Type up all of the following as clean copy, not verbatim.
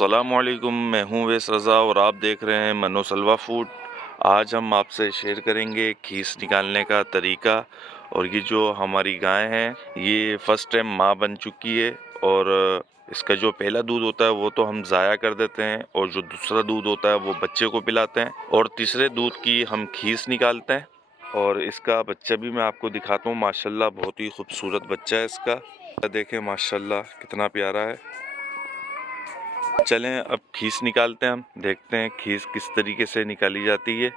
अस्सलामुअलैकुम, मैं हूँ वैस रज़ा और आप देख रहे हैं मनो सलवा फूड। आज हम आपसे शेयर करेंगे खीस निकालने का तरीका। और ये जो हमारी गाय है ये फ़र्स्ट टाइम माँ बन चुकी है और इसका जो पहला दूध होता है वो तो हम ज़ाया कर देते हैं और जो दूसरा दूध होता है वो बच्चे को पिलाते हैं और तीसरे दूध की हम खीस निकालते हैं। और इसका बच्चा भी मैं आपको दिखाता हूँ। माशाल्लाह बहुत ही खूबसूरत बच्चा है इसका, देखें माशाल्लाह कितना प्यारा है। चलें अब खीस निकालते हैं, हम देखते हैं खीस किस तरीके से निकाली जाती है।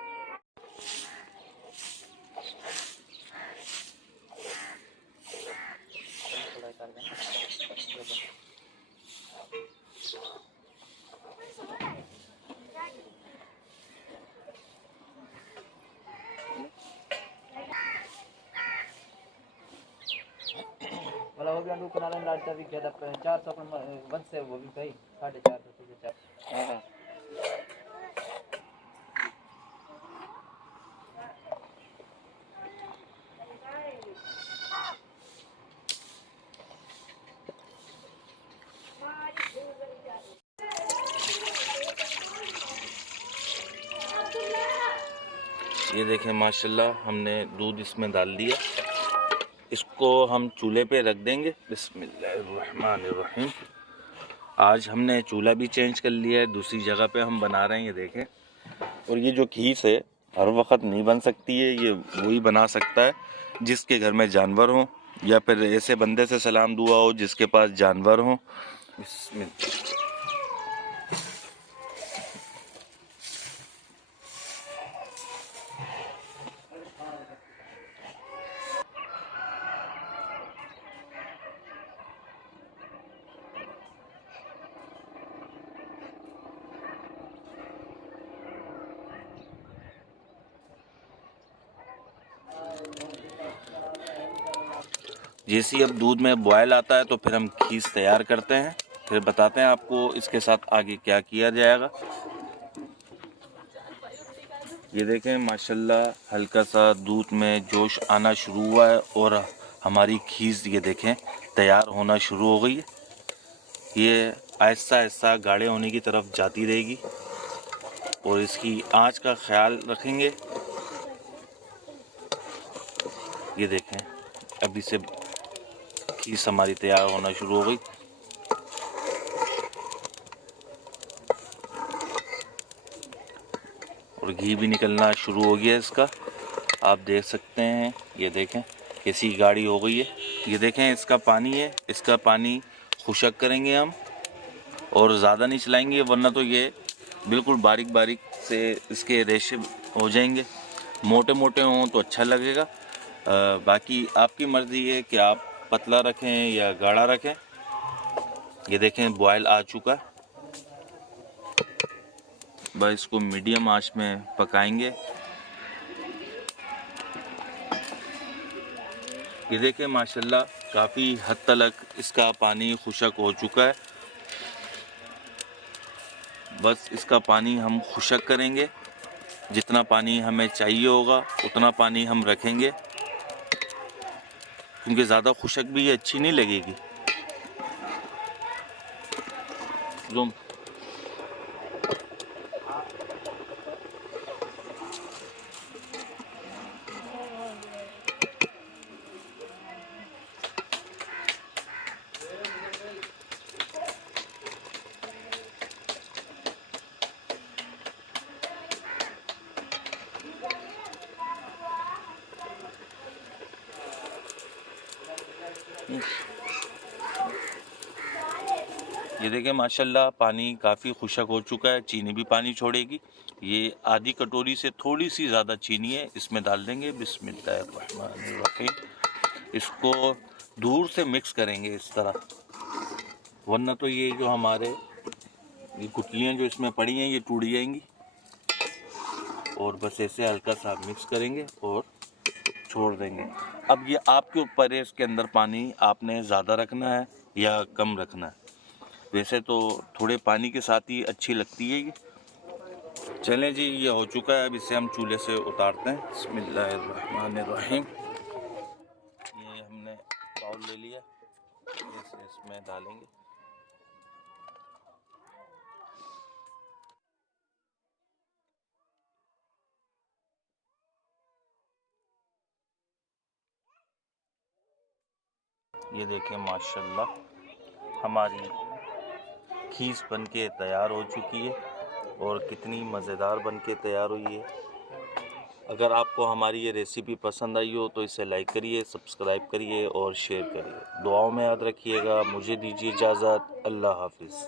वाला हो गया लोग नारायण लाडता भी कहता है 400 अपन वन से वो भी भाई 450 से 4। ये देखें माशाल्लाह हमने दूध इसमें डाल दिया। इसको हम चूल्हे पे रख देंगे। बिस्मिल्लाहिर्रहमानिर्रहीम। आज हमने चूल्हा भी चेंज कर लिया है, दूसरी जगह पे हम बना रहे हैं, ये देखें। और ये जो खीस है हर वक्त नहीं बन सकती है, ये वही बना सकता है जिसके घर में जानवर हो या फिर ऐसे बंदे से सलाम दुआ हो जिसके पास जानवर हो। बिस्मिल्लाह। जैसे ही अब दूध में बॉयल आता है तो फिर हम खीस तैयार करते हैं, फिर बताते हैं आपको इसके साथ आगे क्या किया जाएगा। ये देखें माशाल्लाह हल्का सा दूध में जोश आना शुरू हुआ है और हमारी खीस ये देखें तैयार होना शुरू हो गई है। ये आहिस्ता आहिस्ता गाढ़े होने की तरफ जाती रहेगी और इसकी आंच का ख्याल रखेंगे। ये देखें अभी से खीस हमारी तैयार होना शुरू हो गई। और घी भी निकलना शुरू हो गया इसका, आप देख सकते हैं। ये देखें कैसी गाढ़ी हो गई है। ये देखें इसका पानी है, इसका पानी खुशक करेंगे हम और ज़्यादा नहीं चलाएंगे वरना तो ये बिल्कुल बारीक बारीक से इसके रेशे हो जाएंगे। मोटे मोटे हों तो अच्छा लगेगा, बाकी आपकी मर्ज़ी है कि आप पतला रखें या गाढ़ा रखें। ये देखें बॉयल आ चुका, बस इसको मीडियम आंच में पकाएंगे। ये देखें माशाल्लाह काफ़ी हद तक इसका पानी खुशक हो चुका है। बस इसका पानी हम खुशक करेंगे, जितना पानी हमें चाहिए होगा उतना पानी हम रखेंगे क्योंकि ज़्यादा खुशक भी अच्छी नहीं लगेगी। जो ये देखें माशाल्लाह पानी काफ़ी खुशक हो चुका है, चीनी भी पानी छोड़ेगी। ये आधी कटोरी से थोड़ी सी ज़्यादा चीनी है, इसमें डाल देंगे। बिस्मिल्लाहिर्रहमानिर्रहीम। इसको दूर से मिक्स करेंगे इस तरह, वरना तो ये जो हमारे ये गुठलियाँ जो इसमें पड़ी हैं ये टूट जाएंगी। और बस ऐसे हल्का सा मिक्स करेंगे और छोड़ देंगे। अब ये आपके ऊपर है, इसके अंदर पानी आपने ज़्यादा रखना है या कम रखना है। वैसे तो थोड़े पानी के साथ ही अच्छी लगती है ये। चलें जी ये हो चुका है, अब इसे हम चूल्हे से उतारते हैं। बिस्मिल्लाहिर्रहमानिर्रहीम। ये हमने बाउल ले लिया, इसे इसमें डालेंगे। ये देखें माशाल्लाह हमारी खीस बनके तैयार हो चुकी है और कितनी मज़ेदार बनके तैयार हुई है। अगर आपको हमारी ये रेसिपी पसंद आई हो तो इसे लाइक करिए, सब्सक्राइब करिए और शेयर करिए। दुआओं में याद रखिएगा। मुझे दीजिए इजाज़त। अल्लाह हाफिज़।